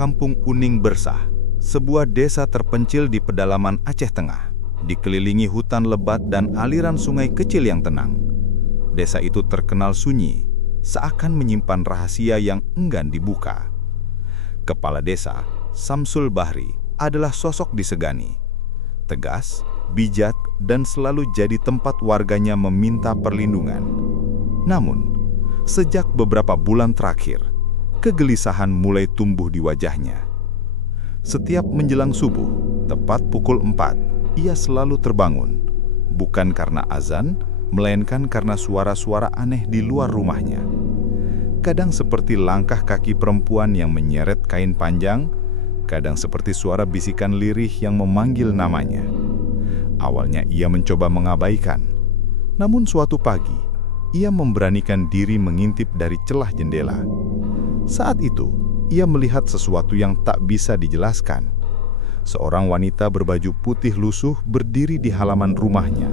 Kampung Uning Bersah, sebuah desa terpencil di pedalaman Aceh Tengah, dikelilingi hutan lebat dan aliran sungai kecil yang tenang. Desa itu terkenal sunyi, seakan menyimpan rahasia yang enggan dibuka. Kepala desa, Samsul Bahri, adalah sosok disegani. Tegas, bijak, dan selalu jadi tempat warganya meminta perlindungan. Namun, sejak beberapa bulan terakhir, kegelisahan mulai tumbuh di wajahnya. Setiap menjelang subuh, tepat pukul 4, ia selalu terbangun. Bukan karena azan, melainkan karena suara-suara aneh di luar rumahnya. Kadang seperti langkah kaki perempuan yang menyeret kain panjang, kadang seperti suara bisikan lirih yang memanggil namanya. Awalnya ia mencoba mengabaikan, namun suatu pagi, ia memberanikan diri mengintip dari celah jendela. Saat itu, ia melihat sesuatu yang tak bisa dijelaskan. Seorang wanita berbaju putih lusuh berdiri di halaman rumahnya.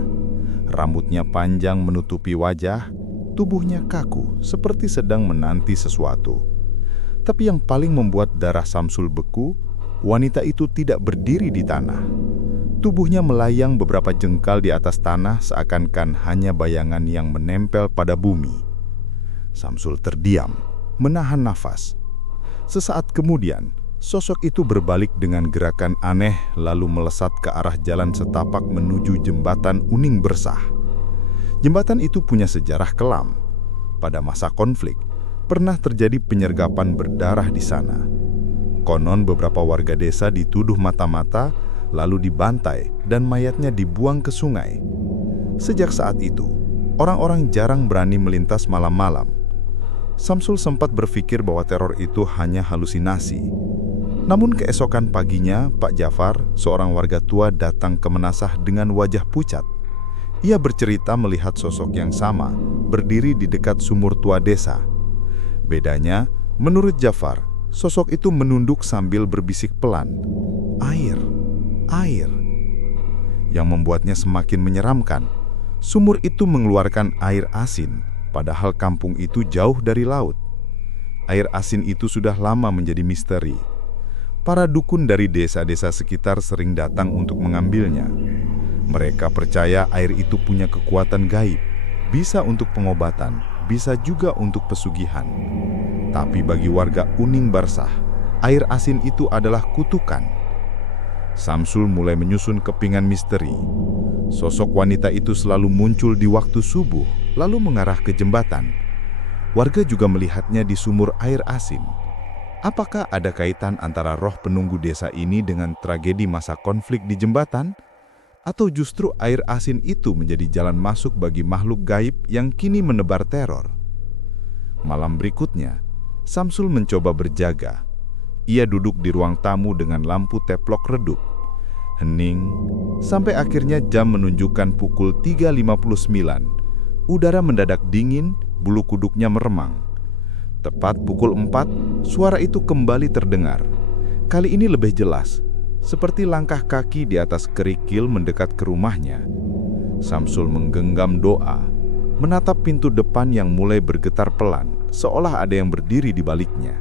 Rambutnya panjang menutupi wajah, tubuhnya kaku seperti sedang menanti sesuatu. Tapi yang paling membuat darah Samsul beku, wanita itu tidak berdiri di tanah. Tubuhnya melayang beberapa jengkal di atas tanah seakan-akan hanya bayangan yang menempel pada bumi. Samsul terdiam, menahan nafas. Sesaat kemudian, sosok itu berbalik dengan gerakan aneh lalu melesat ke arah jalan setapak menuju jembatan Uning Bersah. Jembatan itu punya sejarah kelam. Pada masa konflik, pernah terjadi penyergapan berdarah di sana. Konon beberapa warga desa dituduh mata-mata, lalu dibantai dan mayatnya dibuang ke sungai. Sejak saat itu, orang-orang jarang berani melintas malam-malam. Samsul sempat berpikir bahwa teror itu hanya halusinasi. Namun keesokan paginya, Pak Jafar, seorang warga tua, datang ke Menasah dengan wajah pucat. Ia bercerita melihat sosok yang sama, berdiri di dekat sumur tua desa. Bedanya, menurut Jafar, sosok itu menunduk sambil berbisik pelan, "Air, air." Yang membuatnya semakin menyeramkan, sumur itu mengeluarkan air asin. Padahal kampung itu jauh dari laut. Air asin itu sudah lama menjadi misteri. Para dukun dari desa-desa sekitar sering datang untuk mengambilnya. Mereka percaya air itu punya kekuatan gaib, bisa untuk pengobatan, bisa juga untuk pesugihan. Tapi bagi warga Uning Bersah, air asin itu adalah kutukan. Samsul mulai menyusun kepingan misteri. Sosok wanita itu selalu muncul di waktu subuh, lalu mengarah ke jembatan. Warga juga melihatnya di sumur air asin. Apakah ada kaitan antara roh penunggu desa ini dengan tragedi masa konflik di jembatan? Atau justru air asin itu menjadi jalan masuk bagi makhluk gaib yang kini menebar teror? Malam berikutnya, Samsul mencoba berjaga. Ia duduk di ruang tamu dengan lampu teplok redup. Hening, sampai akhirnya jam menunjukkan pukul 3.59. Udara mendadak dingin, bulu kuduknya meremang. Tepat pukul 4, suara itu kembali terdengar. Kali ini lebih jelas, seperti langkah kaki di atas kerikil mendekat ke rumahnya. Samsul menggenggam doa, menatap pintu depan yang mulai bergetar pelan, seolah ada yang berdiri di baliknya.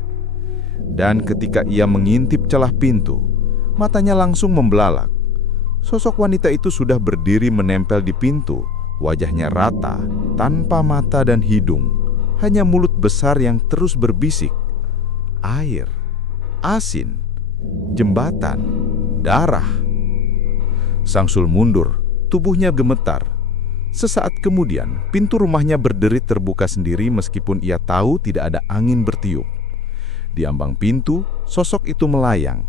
Dan ketika ia mengintip celah pintu, matanya langsung membelalak. Sosok wanita itu sudah berdiri menempel di pintu, wajahnya rata, tanpa mata dan hidung, hanya mulut besar yang terus berbisik. Air, asin, jembatan, darah. Samsul mundur, tubuhnya gemetar. Sesaat kemudian, pintu rumahnya berderit terbuka sendiri meskipun ia tahu tidak ada angin bertiup. Di ambang pintu, sosok itu melayang.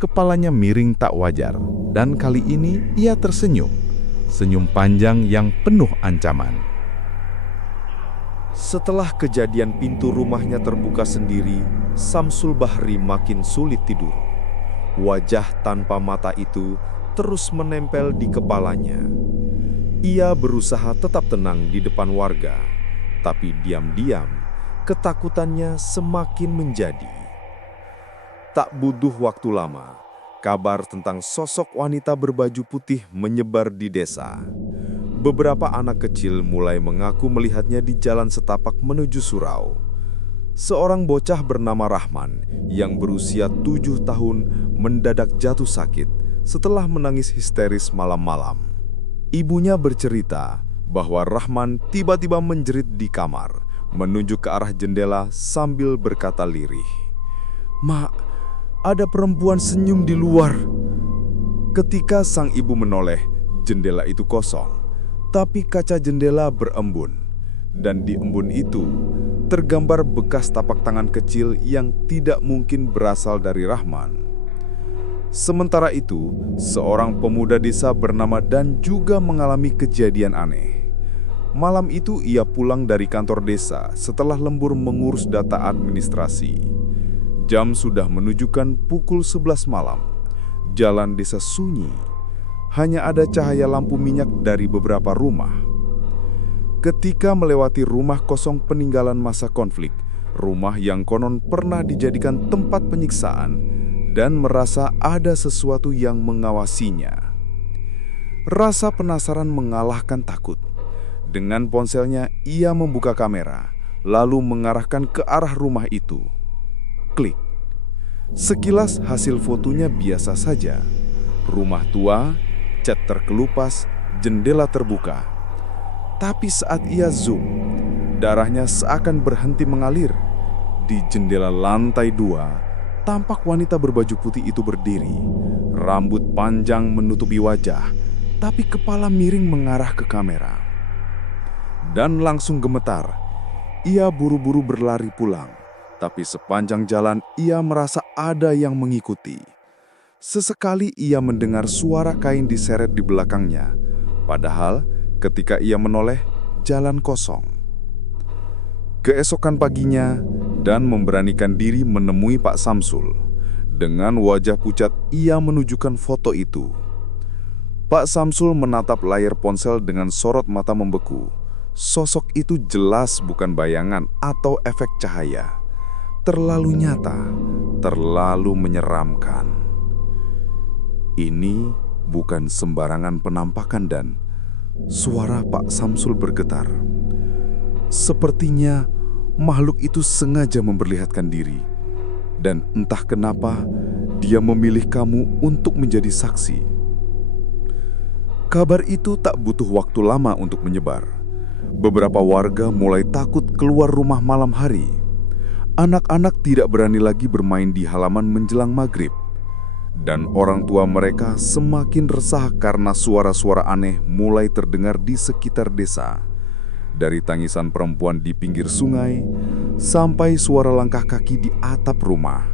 Kepalanya miring tak wajar, dan kali ini ia tersenyum. Senyum panjang yang penuh ancaman. Setelah kejadian pintu rumahnya terbuka sendiri, Samsul Bahri makin sulit tidur. Wajah tanpa mata itu terus menempel di kepalanya. Ia berusaha tetap tenang di depan warga, tapi diam-diam ketakutannya semakin menjadi. Tak butuh waktu lama, kabar tentang sosok wanita berbaju putih menyebar di desa. Beberapa anak kecil mulai mengaku melihatnya di jalan setapak menuju surau. Seorang bocah bernama Rahman yang berusia 7 tahun mendadak jatuh sakit setelah menangis histeris malam-malam. Ibunya bercerita bahwa Rahman tiba-tiba menjerit di kamar, menunjuk ke arah jendela sambil berkata lirih, "Mak, ada perempuan senyum di luar." Ketika sang ibu menoleh, jendela itu kosong, tapi kaca jendela berembun. Dan di embun itu, tergambar bekas tapak tangan kecil yang tidak mungkin berasal dari Rahman. Sementara itu, seorang pemuda desa bernama Dan juga mengalami kejadian aneh. Malam itu ia pulang dari kantor desa setelah lembur mengurus data administrasi. Jam sudah menunjukkan pukul 11 malam. Jalan desa sunyi. Hanya ada cahaya lampu minyak dari beberapa rumah. Ketika melewati rumah kosong peninggalan masa konflik, rumah yang konon pernah dijadikan tempat penyiksaan, dan merasa ada sesuatu yang mengawasinya. Rasa penasaran mengalahkan takut. Dengan ponselnya, ia membuka kamera, lalu mengarahkan ke arah rumah itu. Klik. Sekilas hasil fotonya biasa saja. Rumah tua, cat terkelupas, jendela terbuka. Tapi saat ia zoom, darahnya seakan berhenti mengalir. Di jendela lantai 2, tampak wanita berbaju putih itu berdiri. Rambut panjang menutupi wajah, tapi kepala miring mengarah ke kamera. Dan langsung gemetar, ia buru-buru berlari pulang. Tapi sepanjang jalan ia merasa ada yang mengikuti. Sesekali ia mendengar suara kain diseret di belakangnya. Padahal ketika ia menoleh, jalan kosong. Keesokan paginya, Dan memberanikan diri menemui Pak Samsul. Dengan wajah pucat, ia menunjukkan foto itu. Pak Samsul menatap layar ponsel dengan sorot mata membeku. Sosok itu jelas bukan bayangan atau efek cahaya. Terlalu nyata, terlalu menyeramkan. Ini bukan sembarangan penampakan, Dan. Suara Pak Samsul bergetar. Sepertinya makhluk itu sengaja memperlihatkan diri. Dan entah kenapa dia memilih kamu untuk menjadi saksi. Kabar itu tak butuh waktu lama untuk menyebar. Beberapa warga mulai takut keluar rumah malam hari. Anak-anak tidak berani lagi bermain di halaman menjelang maghrib. Dan orang tua mereka semakin resah karena suara-suara aneh mulai terdengar di sekitar desa. Dari tangisan perempuan di pinggir sungai, sampai suara langkah kaki di atap rumah.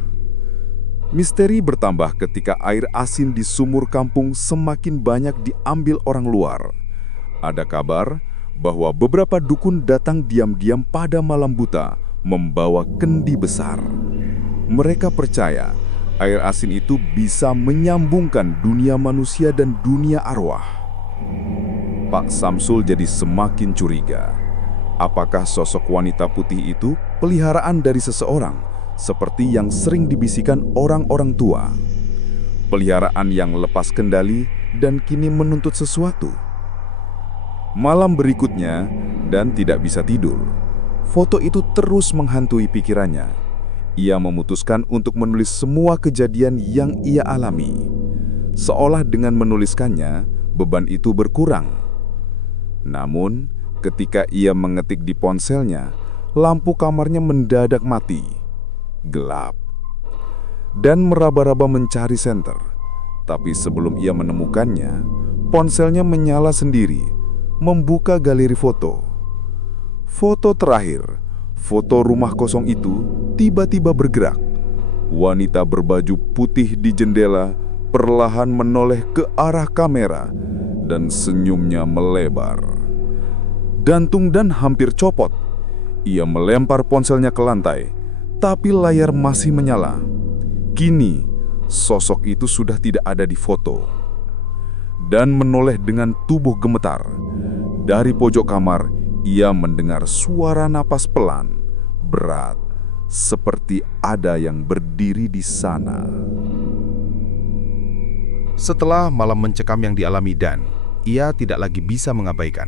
Misteri bertambah ketika air asin di sumur kampung semakin banyak diambil orang luar. Ada kabar bahwa beberapa dukun datang diam-diam pada malam buta, membawa kendi besar. Mereka percaya air asin itu bisa menyambungkan dunia manusia dan dunia arwah. Pak Samsul jadi semakin curiga. Apakah sosok wanita putih itu peliharaan dari seseorang, seperti yang sering dibisikkan orang-orang tua? Peliharaan yang lepas kendali dan kini menuntut sesuatu. Malam berikutnya, Dan tidak bisa tidur. Foto itu terus menghantui pikirannya. Ia memutuskan untuk menulis semua kejadian yang ia alami. Seolah dengan menuliskannya, beban itu berkurang. Namun, ketika ia mengetik di ponselnya, lampu kamarnya mendadak mati. Gelap. Dan meraba-raba mencari senter. Tapi sebelum ia menemukannya, ponselnya menyala sendiri, membuka galeri foto. Foto terakhir, foto rumah kosong itu tiba-tiba bergerak. Wanita berbaju putih di jendela perlahan menoleh ke arah kamera dan senyumnya melebar. Jantung Dan hampir copot. Ia melempar ponselnya ke lantai, tapi layar masih menyala. Kini, sosok itu sudah tidak ada di foto. Dan menoleh dengan tubuh gemetar. Dari pojok kamar, ia mendengar suara napas pelan, berat, seperti ada yang berdiri di sana. Setelah malam mencekam yang dialami Dan, ia tidak lagi bisa mengabaikan.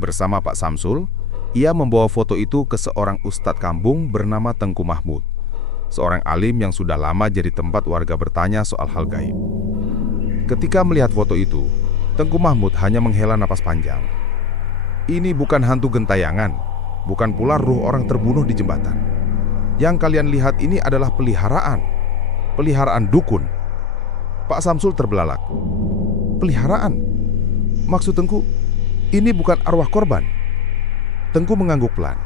Bersama Pak Samsul, Ia membawa foto itu ke seorang ustadz kampung bernama Tengku Mahmud, seorang alim yang sudah lama jadi tempat warga bertanya soal hal gaib. Ketika melihat foto itu, Tengku Mahmud hanya menghela napas panjang. Ini bukan hantu gentayangan, bukan pula ruh orang terbunuh di jembatan. Yang kalian lihat ini adalah peliharaan dukun. Pak Samsul terbelalak. Peliharaan? Maksud Tengku, ini bukan arwah korban? Tengku mengangguk pelan.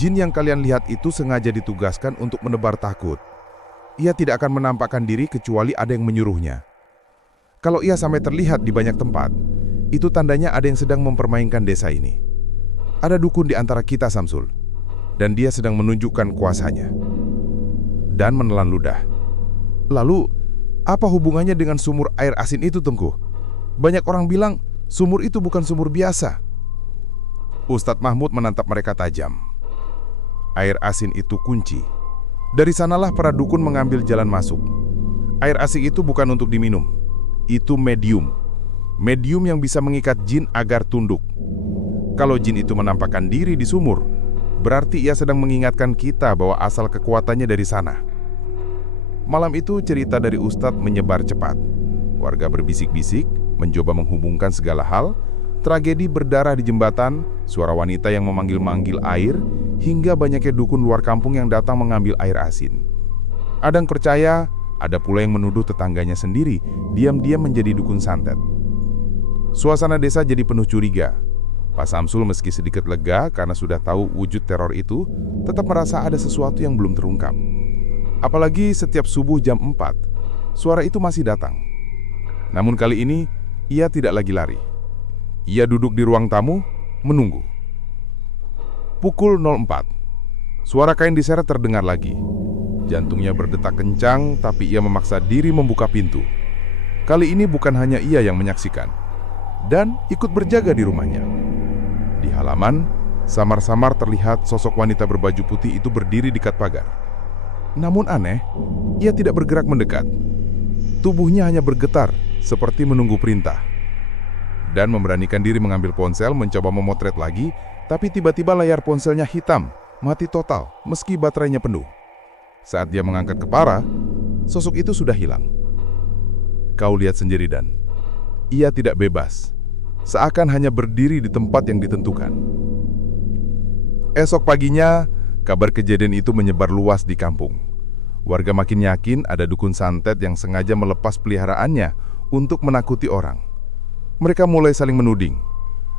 Jin yang kalian lihat itu sengaja ditugaskan untuk menebar takut. Ia tidak akan menampakkan diri kecuali ada yang menyuruhnya. Kalau ia sampai terlihat di banyak tempat, itu tandanya ada yang sedang mempermainkan desa ini. Ada dukun di antara kita, Samsul, dan dia sedang menunjukkan kuasanya. Dan menelan ludah. Lalu, apa hubungannya dengan sumur air asin itu, Tengku? Banyak orang bilang sumur itu bukan sumur biasa. Ustadz Mahmud menatap mereka tajam. Air asin itu kunci. Dari sanalah para dukun mengambil jalan masuk. Air asin itu bukan untuk diminum. Itu medium. Medium yang bisa mengikat jin agar tunduk. Kalau jin itu menampakkan diri di sumur, berarti ia sedang mengingatkan kita bahwa asal kekuatannya dari sana. Malam itu cerita dari Ustadz menyebar cepat. Warga berbisik-bisik, mencoba menghubungkan segala hal. Tragedi berdarah di jembatan, suara wanita yang memanggil-manggil air, hingga banyaknya dukun luar kampung yang datang mengambil air asin. Ada yang percaya, ada pula yang menuduh tetangganya sendiri, diam-diam menjadi dukun santet. Suasana desa jadi penuh curiga. Pak Samsul meski sedikit lega karena sudah tahu wujud teror itu, tetap merasa ada sesuatu yang belum terungkap. Apalagi setiap subuh jam 4, suara itu masih datang. Namun kali ini, ia tidak lagi lari. Ia duduk di ruang tamu, menunggu. Pukul 04. Suara kain diseret terdengar lagi. Jantungnya berdetak kencang, tapi ia memaksa diri membuka pintu. Kali ini bukan hanya ia yang menyaksikan, dan ikut berjaga di rumahnya. Di halaman, samar-samar terlihat sosok wanita berbaju putih itu berdiri di dekat pagar. Namun aneh, ia tidak bergerak mendekat. Tubuhnya hanya bergetar, seperti menunggu perintah. Dan memberanikan diri mengambil ponsel mencoba memotret lagi, tapi tiba-tiba layar ponselnya hitam, mati total meski baterainya penuh. Saat dia mengangkat kepala, sosok itu sudah hilang. Kau lihat sendiri Dan, ia tidak bebas, seakan hanya berdiri di tempat yang ditentukan. Esok paginya, kabar kejadian itu menyebar luas di kampung. Warga makin yakin ada dukun santet yang sengaja melepas peliharaannya untuk menakuti orang. Mereka mulai saling menuding.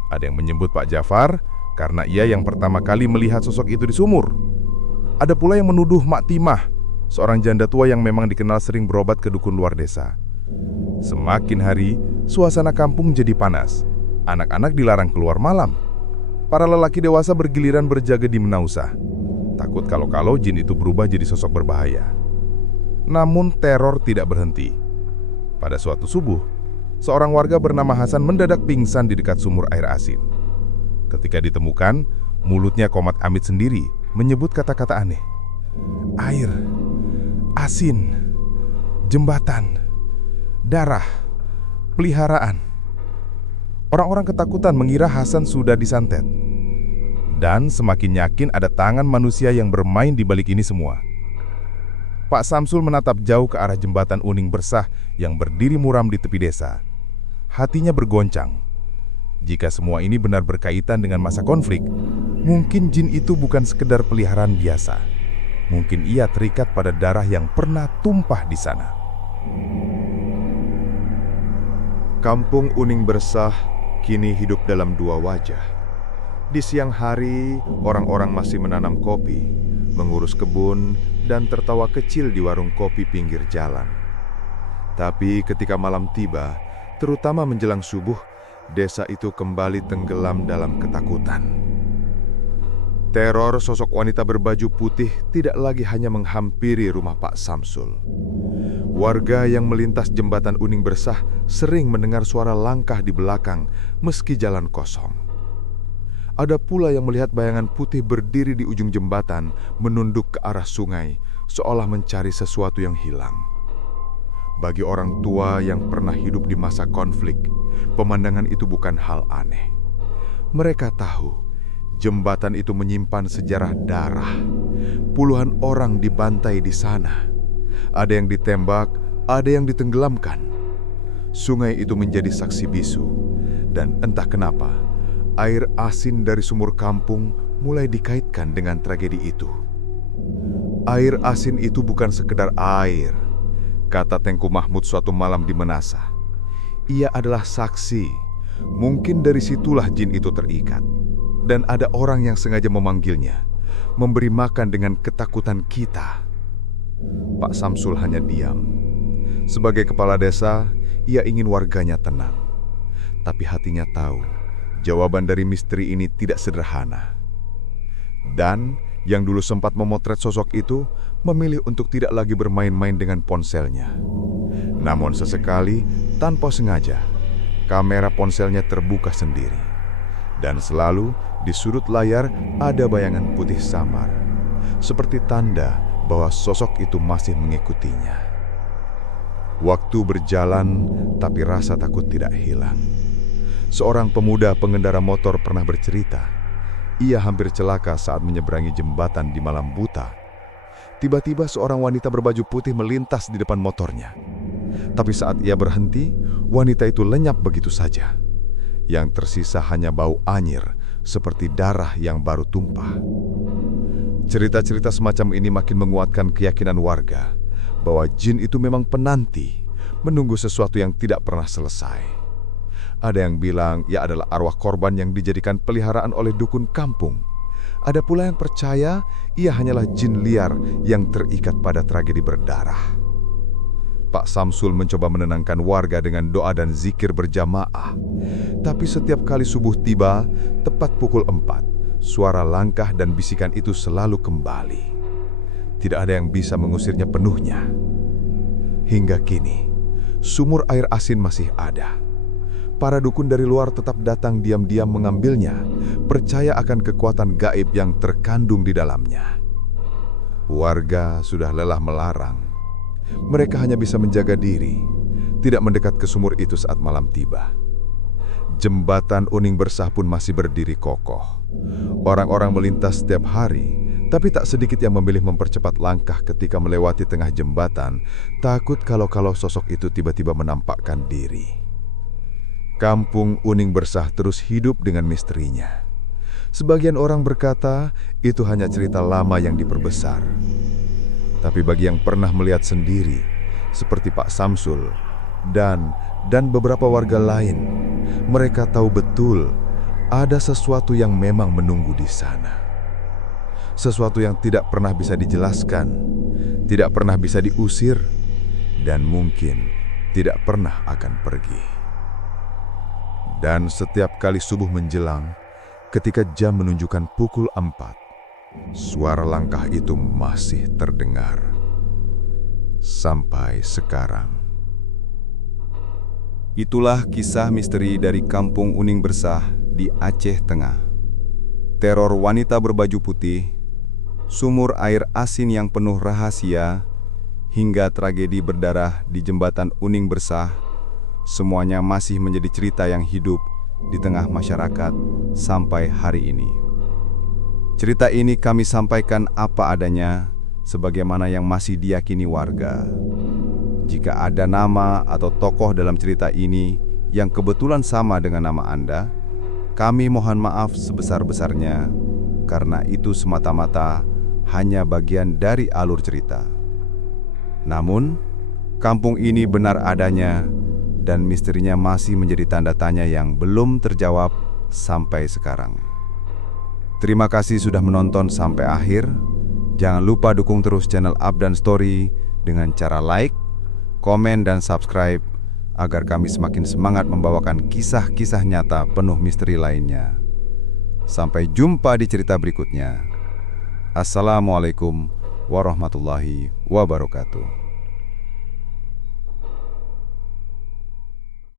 Ada yang menyebut Pak Jafar karena ia yang pertama kali melihat sosok itu di sumur. Ada pula yang menuduh Mak Timah, seorang janda tua yang memang dikenal sering berobat ke dukun luar desa. Semakin hari, suasana kampung jadi panas. Anak-anak dilarang keluar malam. Para lelaki dewasa bergiliran berjaga di Menausah. Takut kalau-kalau jin itu berubah jadi sosok berbahaya. Namun teror tidak berhenti. Pada suatu subuh, seorang warga bernama Hasan mendadak pingsan di dekat sumur air asin. Ketika ditemukan, mulutnya komat amit sendiri menyebut kata-kata aneh. Air, asin, jembatan, darah, peliharaan. Orang-orang ketakutan mengira Hasan sudah disantet. Dan semakin yakin ada tangan manusia yang bermain di balik ini semua. Pak Samsul menatap jauh ke arah jembatan Uning Bersah yang berdiri muram di tepi desa. Hatinya bergoncang. Jika semua ini benar berkaitan dengan masa konflik, mungkin jin itu bukan sekedar peliharaan biasa. Mungkin ia terikat pada darah yang pernah tumpah di sana. Kampung Uning Bersah kini hidup dalam dua wajah. Di siang hari, orang-orang masih menanam kopi, mengurus kebun, dan tertawa kecil di warung kopi pinggir jalan. Tapi ketika malam tiba, terutama menjelang subuh, desa itu kembali tenggelam dalam ketakutan. Teror sosok wanita berbaju putih tidak lagi hanya menghampiri rumah Pak Samsul. Warga yang melintas jembatan Uning Bersah sering mendengar suara langkah di belakang meski jalan kosong. Ada pula yang melihat bayangan putih berdiri di ujung jembatan menunduk ke arah sungai seolah mencari sesuatu yang hilang. Bagi orang tua yang pernah hidup di masa konflik, pemandangan itu bukan hal aneh. Mereka tahu Jembatan itu menyimpan sejarah darah. Puluhan orang dibantai di sana. Ada yang ditembak, ada yang ditenggelamkan. Sungai itu menjadi saksi bisu, dan entah kenapa, air asin dari sumur kampung mulai dikaitkan dengan tragedi itu. Air asin itu bukan sekedar air, kata Tengku Mahmud suatu malam di Menasah. Ia adalah saksi. Mungkin dari situlah jin itu terikat. Dan ada orang yang sengaja memanggilnya, memberi makan dengan ketakutan kita. Pak Samsul hanya diam. Sebagai kepala desa, ia ingin warganya tenang. Tapi hatinya tahu, jawaban dari misteri ini tidak sederhana. Dan yang dulu sempat memotret sosok itu, memilih untuk tidak lagi bermain-main dengan ponselnya. Namun sesekali, tanpa sengaja, kamera ponselnya terbuka sendiri. Dan selalu di sudut layar ada bayangan putih samar, seperti tanda bahwa sosok itu masih mengikutinya. Waktu berjalan, tapi rasa takut tidak hilang. Seorang pemuda pengendara motor pernah bercerita, ia hampir celaka saat menyeberangi jembatan di malam buta. Tiba-tiba seorang wanita berbaju putih melintas di depan motornya. Tapi saat ia berhenti, wanita itu lenyap begitu saja. Yang tersisa hanya bau anyir, seperti darah yang baru tumpah. Cerita-cerita semacam ini makin menguatkan keyakinan warga bahwa jin itu memang penanti, menunggu sesuatu yang tidak pernah selesai. Ada yang bilang ia adalah arwah korban yang dijadikan peliharaan oleh dukun kampung. Ada pula yang percaya ia hanyalah jin liar yang terikat pada tragedi berdarah. Pak Samsul mencoba menenangkan warga dengan doa dan zikir berjamaah. Tapi setiap kali subuh tiba, tepat pukul 4, suara langkah dan bisikan itu selalu kembali. Tidak ada yang bisa mengusirnya penuhnya. Hingga kini, sumur air asin masih ada. Para dukun dari luar tetap datang diam-diam mengambilnya, percaya akan kekuatan gaib yang terkandung di dalamnya. Warga sudah lelah melarang. Mereka hanya bisa menjaga diri, tidak mendekat ke sumur itu saat malam tiba. Jembatan Uning Bersah pun masih berdiri kokoh. Orang-orang melintas setiap hari, tapi tak sedikit yang memilih mempercepat langkah ketika melewati tengah jembatan, takut kalau sosok itu tiba-tiba menampakkan diri. Kampung Uning Bersah terus hidup dengan misterinya. Sebagian orang berkata itu hanya cerita lama yang diperbesar. Tapi bagi yang pernah melihat sendiri, seperti Pak Samsul dan beberapa warga lain, mereka tahu betul ada sesuatu yang memang menunggu di sana. Sesuatu yang tidak pernah bisa dijelaskan, tidak pernah bisa diusir, dan mungkin tidak pernah akan pergi. Dan setiap kali subuh menjelang, ketika jam menunjukkan pukul 4, suara langkah itu masih terdengar. Sampai sekarang. Itulah kisah misteri dari Kampung Uning Bersah di Aceh Tengah. Teror wanita berbaju putih, sumur air asin yang penuh rahasia, hingga tragedi berdarah di jembatan Uning Bersah, semuanya masih menjadi cerita yang hidup di tengah masyarakat sampai hari ini. Cerita ini kami sampaikan apa adanya, sebagaimana yang masih diyakini warga. Jika ada nama atau tokoh dalam cerita ini yang kebetulan sama dengan nama Anda, kami mohon maaf sebesar-besarnya, karena itu semata-mata hanya bagian dari alur cerita. Namun, kampung ini benar adanya, dan misterinya masih menjadi tanda tanya yang belum terjawab sampai sekarang. Terima kasih sudah menonton sampai akhir. Jangan lupa dukung terus channel Abdan Story dengan cara like, komen, dan subscribe agar kami semakin semangat membawakan kisah-kisah nyata penuh misteri lainnya. Sampai jumpa di cerita berikutnya. Assalamualaikum warahmatullahi wabarakatuh.